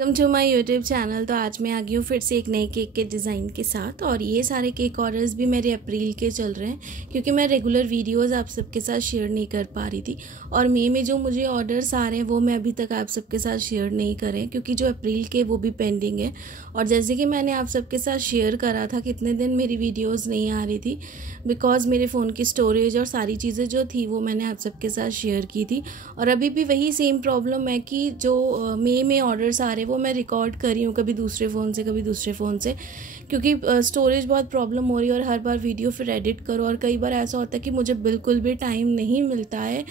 Welcome to my YouTube channel. तो आज मैं आ गई हूँ फिर से एक नए केक के डिज़ाइन के साथ। और ये सारे केक ऑर्डर्स भी मेरे अप्रैल के चल रहे हैं, क्योंकि मैं रेगुलर वीडियोस आप सबके साथ शेयर नहीं कर पा रही थी। और मई में जो मुझे ऑर्डर्स आ रहे हैं वो मैं अभी तक आप सबके साथ शेयर नहीं करें, क्योंकि जो अप्रैल के वो भी पेंडिंग है। और जैसे कि मैंने आप सबके साथ शेयर करा था कितने दिन मेरी वीडियोज़ नहीं आ रही थी, बिकॉज मेरे फ़ोन की स्टोरेज और सारी चीज़ें जो थी वो मैंने आप सबके साथ शेयर की थी। और अभी भी वही सेम प्रॉब्लम है कि जो मई में ऑर्डर्स आ रहे हैं वो मैं रिकॉर्ड कर रही हूँ, कभी दूसरे फ़ोन से कभी दूसरे फ़ोन से, क्योंकि स्टोरेज बहुत प्रॉब्लम हो रही है। और हर बार वीडियो फिर एडिट करो, और कई बार ऐसा होता है कि मुझे बिल्कुल भी टाइम नहीं मिलता है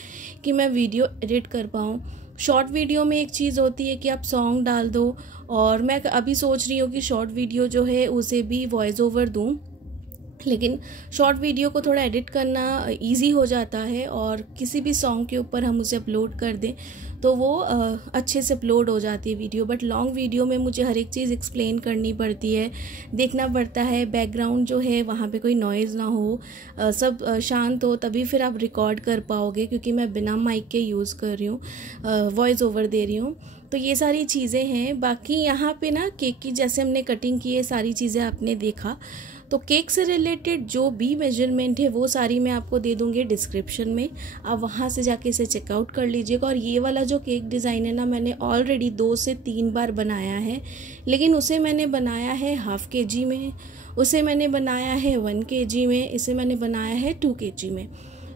कि मैं वीडियो एडिट कर पाऊँ। शॉर्ट वीडियो में एक चीज़ होती है कि आप सॉन्ग डाल दो, और मैं अभी सोच रही हूँ कि शॉर्ट वीडियो जो है उसे भी वॉइस ओवर दूँ, लेकिन शॉर्ट वीडियो को थोड़ा एडिट करना इजी हो जाता है। और किसी भी सॉन्ग के ऊपर हम उसे अपलोड कर दें तो वो अच्छे से अपलोड हो जाती है वीडियो। बट लॉन्ग वीडियो में मुझे हर एक चीज़ एक्सप्लेन करनी पड़ती है, देखना पड़ता है बैकग्राउंड जो है वहाँ पे कोई नॉइज़ ना हो, सब शांत हो, तभी फिर आप रिकॉर्ड कर पाओगे, क्योंकि मैं बिना माइक के यूज़ कर रही हूँ, वॉइस ओवर दे रही हूँ। तो ये सारी चीज़ें हैं। बाकी यहाँ पे ना केक की जैसे हमने कटिंग की है, सारी चीज़ें आपने देखा। तो केक से रिलेटेड जो भी मेजरमेंट है वो सारी मैं आपको दे दूँगी डिस्क्रिप्शन में, आप वहाँ से जाके इसे चेकआउट कर लीजिएगा। और ये वाला जो केक डिज़ाइन है ना, मैंने ऑलरेडी 2 से 3 बार बनाया है, लेकिन उसे मैंने बनाया है ½ kg में, उसे मैंने बनाया है 1 kg में, इसे मैंने बनाया है 2 kg में।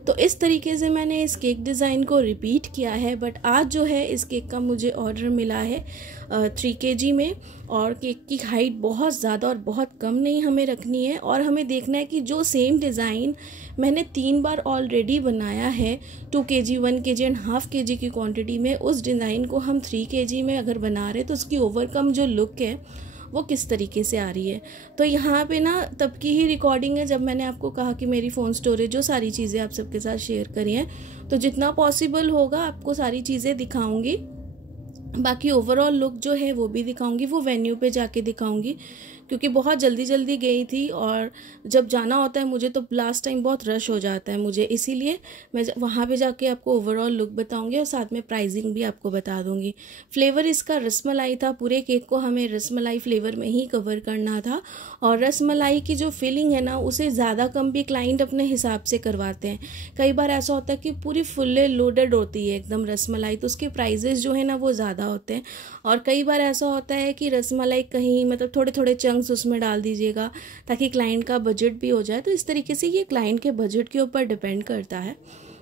तो इस तरीके से मैंने इस केक डिज़ाइन को रिपीट किया है। बट आज जो है इस केक का मुझे ऑर्डर मिला है 3 kg में। और केक की हाइट बहुत ज़्यादा और बहुत कम नहीं हमें रखनी है, और हमें देखना है कि जो सेम डिज़ाइन मैंने 3 बार ऑलरेडी बनाया है 2 kg, 1 kg एंड ½ kg की क्वांटिटी में, उस डिज़ाइन को हम 3 kg में अगर बना रहे तो उसकी ओवरकम जो लुक है वो किस तरीके से आ रही है। तो यहाँ पे ना तब की ही रिकॉर्डिंग है जब मैंने आपको कहा कि मेरी फ़ोन स्टोरेज जो सारी चीज़ें आप सबके साथ शेयर करी हैं, तो जितना पॉसिबल होगा आपको सारी चीज़ें दिखाऊंगी। बाकी ओवरऑल लुक जो है वो भी दिखाऊंगी, वो वेन्यू पे जाके दिखाऊंगी, क्योंकि बहुत जल्दी जल्दी गई थी और जब जाना होता है मुझे तो लास्ट टाइम बहुत रश हो जाता है मुझे, इसीलिए मैं वहाँ पे जाके आपको ओवरऑल लुक बताऊंगी और साथ में प्राइसिंग भी आपको बता दूंगी। फ्लेवर इसका रसमलाई था, पूरे केक को हमें रसमलाई फ्लेवर में ही कवर करना था। और रसमलाई की जो फीलिंग है ना, उसे ज़्यादा कम भी क्लाइंट अपने हिसाब से करवाते हैं। कई बार ऐसा होता है कि पूरी फुल्ले लोडेड होती है एकदम रसमलाई, तो उसके प्राइजेस जो है ना वो ज़्यादा होते हैं। और कई बार ऐसा होता है कि रसमलाई कहीं मतलब थोड़े थोड़े चंक्स उसमें डाल दीजिएगा ताकि क्लाइंट का बजट भी हो जाए। तो इस तरीके से ये क्लाइंट के बजट के ऊपर डिपेंड करता है।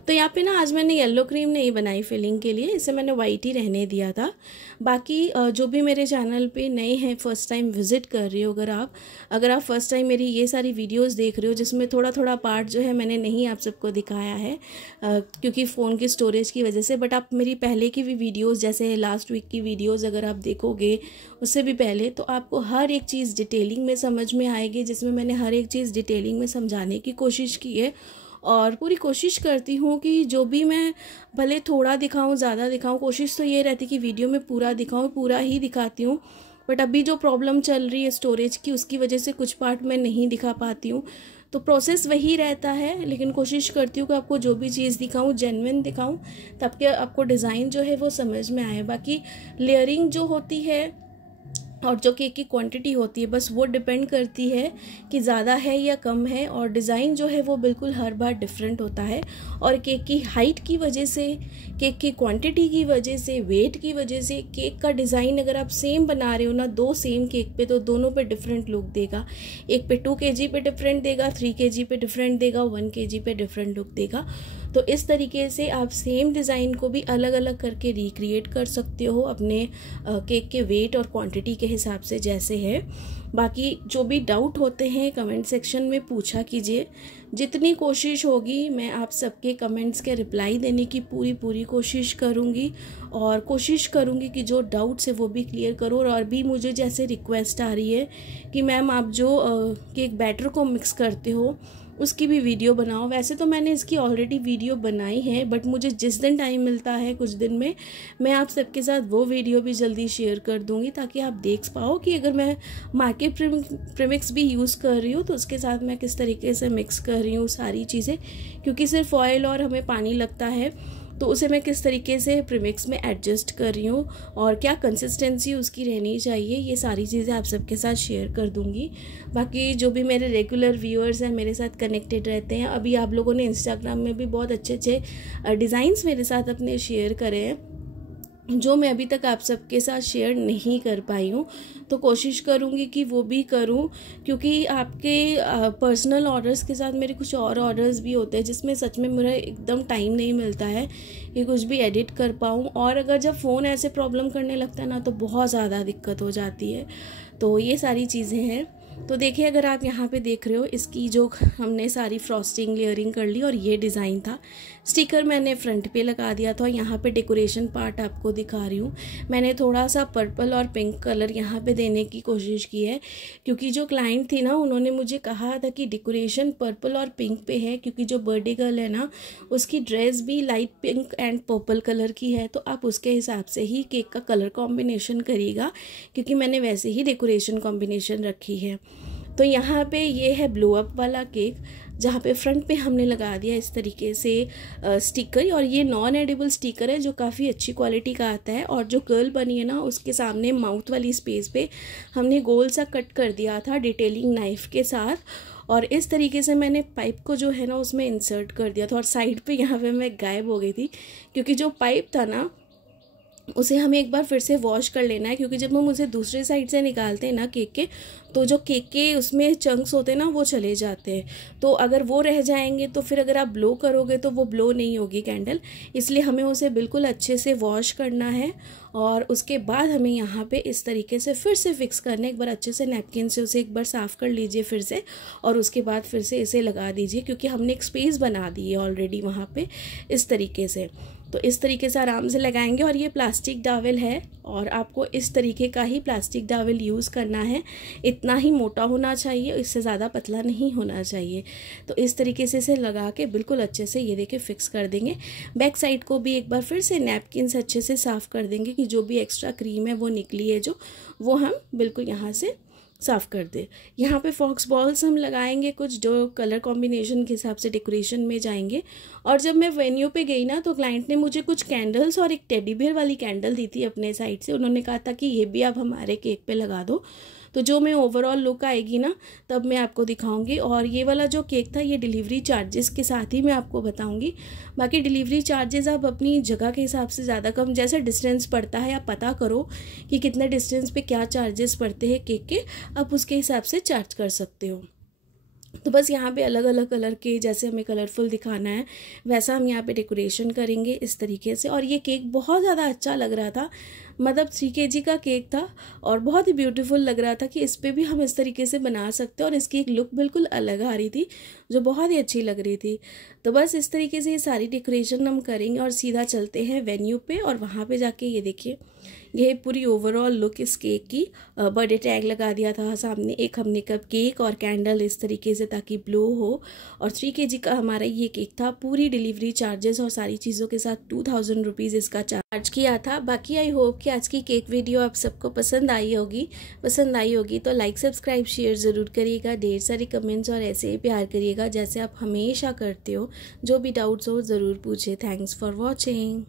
तो यहाँ पे ना आज मैंने येलो क्रीम नहीं बनाई फिलिंग के लिए, इसे मैंने वाइट ही रहने दिया था। बाकी जो भी मेरे चैनल पे नए हैं, फर्स्ट टाइम विजिट कर रही हो, अगर आप फर्स्ट टाइम मेरी ये सारी वीडियोस देख रहे हो जिसमें थोड़ा थोड़ा पार्ट जो है मैंने नहीं आप सबको दिखाया है क्योंकि फ़ोन की स्टोरेज की वजह से, बट आप मेरी पहले की भी वीडियोज़ जैसे लास्ट वीक की वीडियोज़ अगर आप देखोगे उससे भी पहले, तो आपको हर एक चीज़ डिटेलिंग में समझ में आएगी, जिसमें मैंने हर एक चीज़ डिटेलिंग में समझाने की कोशिश की है। और पूरी कोशिश करती हूँ कि जो भी मैं भले थोड़ा दिखाऊँ ज़्यादा दिखाऊँ, कोशिश तो ये रहती कि वीडियो में पूरा दिखाऊँ, पूरा ही दिखाती हूँ। बट अभी जो प्रॉब्लम चल रही है स्टोरेज की, उसकी वजह से कुछ पार्ट मैं नहीं दिखा पाती हूँ। तो प्रोसेस वही रहता है, लेकिन कोशिश करती हूँ कि आपको जो भी चीज़ दिखाऊँ जेन्युइन दिखाऊँ, तब कि आपको डिज़ाइन जो है वो समझ में आए। बाकी लेयरिंग जो होती है और जो केक की क्वांटिटी होती है, बस वो डिपेंड करती है कि ज़्यादा है या कम है। और डिज़ाइन जो है वो बिल्कुल हर बार डिफरेंट होता है। और केक की हाइट की वजह से, केक की क्वांटिटी की वजह से, वेट की वजह से, केक का डिज़ाइन अगर आप सेम बना रहे हो ना 2 सेम केक पे, तो दोनों पे डिफरेंट लुक देगा। एक पे 2 kg पे डिफरेंट देगा, 3 kg पे डिफरेंट देगा, 1 kg पे डिफरेंट लुक देगा। तो इस तरीके से आप सेम डिज़ाइन को भी अलग अलग करके रिक्रिएट कर सकते हो अपने केक के वेट और क्वांटिटी के हिसाब से जैसे है। बाकी जो भी डाउट होते हैं कमेंट सेक्शन में पूछा कीजिए, जितनी कोशिश होगी मैं आप सबके कमेंट्स के रिप्लाई देने की पूरी कोशिश करूँगी। और कोशिश करूँगी कि जो डाउट्स है वो भी क्लियर करूँ। और भी मुझे जैसे रिक्वेस्ट आ रही है कि मैम आप जो केक बैटर को मिक्स करते हो उसकी भी वीडियो बनाओ। वैसे तो मैंने इसकी ऑलरेडी वीडियो बनाई है, बट मुझे जिस दिन टाइम मिलता है कुछ दिन में, मैं आप सबके साथ वो वीडियो भी जल्दी शेयर कर दूंगी, ताकि आप देख पाओ कि अगर मैं मार्केट प्रीमिक्स भी यूज़ कर रही हूँ तो उसके साथ मैं किस तरीके से मिक्स कर रही हूँ सारी चीज़ें। क्योंकि सिर्फ ऑयल और हमें पानी लगता है, तो उसे मैं किस तरीके से प्रीमिक्स में एडजस्ट कर रही हूँ और क्या कंसिस्टेंसी उसकी रहनी चाहिए, ये सारी चीज़ें आप सबके साथ शेयर कर दूँगी। बाकी जो भी मेरे रेगुलर व्यूअर्स हैं, मेरे साथ कनेक्टेड रहते हैं, अभी आप लोगों ने इंस्टाग्राम में भी बहुत अच्छे अच्छे डिज़ाइंस मेरे साथ अपने शेयर करे हैं जो मैं अभी तक आप सबके साथ शेयर नहीं कर पाई हूँ, तो कोशिश करूँगी कि वो भी करूँ, क्योंकि आपके पर्सनल ऑर्डर्स के साथ मेरे कुछ और ऑर्डर्स भी होते हैं जिसमें सच में मेरा एकदम टाइम नहीं मिलता है कि कुछ भी एडिट कर पाऊँ। और अगर जब फ़ोन ऐसे प्रॉब्लम करने लगता है ना तो बहुत ज़्यादा दिक्कत हो जाती है। तो ये सारी चीज़ें हैं। तो देखिए, अगर आप यहाँ पे देख रहे हो, इसकी जो हमने सारी फ्रॉस्टिंग लेयरिंग कर ली और ये डिज़ाइन था। स्टिकर मैंने फ्रंट पे लगा दिया था। यहाँ पे डेकोरेशन पार्ट आपको दिखा रही हूँ। मैंने थोड़ा सा पर्पल और पिंक कलर यहाँ पे देने की कोशिश की है, क्योंकि जो क्लाइंट थी ना, उन्होंने मुझे कहा था कि डेकोरेशन पर्पल और पिंक पे है, क्योंकि जो बर्थडे गर्ल है ना, उसकी ड्रेस भी light pink and purple colour की है। तो आप उसके हिसाब से ही केक का कलर कॉम्बिनेशन करिएगा, क्योंकि मैंने वैसे ही डेकोरेशन कॉम्बिनेशन रखी है। तो यहाँ पे ये है ब्लो अप वाला केक, जहाँ पे फ्रंट पे हमने लगा दिया इस तरीके से स्टिकर, और ये नॉन एडिबल स्टिकर है जो काफ़ी अच्छी क्वालिटी का आता है। और जो गर्ल बनी है ना, उसके सामने माउथ वाली स्पेस पे हमने गोल सा कट कर दिया था डिटेलिंग नाइफ के साथ, और इस तरीके से मैंने पाइप को जो है ना उसमें इंसर्ट कर दिया था। और साइड पे यहाँ पे मैं गायब हो गई थी, क्योंकि जो पाइप था ना उसे हमें एक बार फिर से वॉश कर लेना है, क्योंकि जब हम उसे दूसरे साइड से निकालते हैं ना केक के, तो जो केक के उसमें चंक्स होते हैं ना वो चले जाते हैं। तो अगर वो रह जाएंगे तो फिर अगर आप ब्लो करोगे तो वो ब्लो नहीं होगी कैंडल, इसलिए हमें उसे बिल्कुल अच्छे से वॉश करना है। और उसके बाद हमें यहाँ पे इस तरीके से फिर से फिक्स करना है। एक बार अच्छे से नैपकिन से उसे एक बार साफ़ कर लीजिए फिर से, और उसके बाद फिर से इसे लगा दीजिए, क्योंकि हमने एक स्पेस बना दी है ऑलरेडी वहाँ पे इस तरीके से। तो इस तरीके से आराम से लगाएंगे। और ये प्लास्टिक डावल है, और आपको इस तरीके का ही प्लास्टिक डावल यूज़ करना है। इतना ही मोटा होना चाहिए, इससे ज़्यादा पतला नहीं होना चाहिए। तो इस तरीके से इसे लगा के बिल्कुल अच्छे से ये देखिए फिक्स कर देंगे। बैक साइड को भी एक बार फिर से नैपकिन से अच्छे से साफ़ कर देंगे कि जो भी एक्स्ट्रा क्रीम है वो निकली है, जो वो हम बिल्कुल यहाँ से साफ़ कर दे। यहाँ पे फॉक्स बॉल्स हम लगाएंगे कुछ, जो कलर कॉम्बिनेशन के हिसाब से डेकोरेशन में जाएंगे। और जब मैं वेन्यू पे गई ना, तो क्लाइंट ने मुझे कुछ कैंडल्स और एक टेडी बियर वाली कैंडल दी थी अपने साइड से। उन्होंने कहा था कि ये भी आप हमारे केक पे लगा दो, तो जो मैं ओवरऑल लुक आएगी ना तब मैं आपको दिखाऊंगी। और ये वाला जो केक था, ये डिलीवरी चार्जेस के साथ ही मैं आपको बताऊंगी। बाकी डिलीवरी चार्जेस आप अपनी जगह के हिसाब से ज़्यादा कम, जैसे डिस्टेंस पड़ता है आप पता करो कि कितने डिस्टेंस पे क्या चार्जेस पड़ते हैं केक के, आप उसके हिसाब से चार्ज कर सकते हो। तो बस यहाँ पे अलग अलग कलर के, जैसे हमें कलरफुल दिखाना है वैसा हम यहाँ पे डेकोरेशन करेंगे इस तरीके से। और ये केक बहुत ज़्यादा अच्छा लग रहा था, मतलब 3 kg का केक था और बहुत ही ब्यूटीफुल लग रहा था कि इस पर भी हम इस तरीके से बना सकते हैं। और इसकी एक लुक बिल्कुल अलग आ रही थी जो बहुत ही अच्छी लग रही थी। तो बस इस तरीके से ये सारी डेकोरेशन हम करेंगे और सीधा चलते हैं वेन्यू पे। और वहाँ पे जाके ये देखिए, ये पूरी ओवरऑल लुक इस केक की। बर्थडे टैग लगा दिया था सामने, एक हमने कप केक और कैंडल इस तरीके से ताकि ब्लो हो। और 3 kg का हमारा ये केक था। पूरी डिलीवरी चार्जेस और सारी चीज़ों के साथ 2000 रुपीज़ इसका चार्ज किया था। बाकी आई होप कि आज की केक वीडियो आप सबको पसंद आई होगी तो लाइक सब्सक्राइब शेयर ज़रूर करिएगा, ढेर सारे कमेंट्स और ऐसे ही प्यार करिएगा जैसे आप हमेशा करते हो। जो भी डाउट्स हो ज़रूर पूछे। Thanks for watching.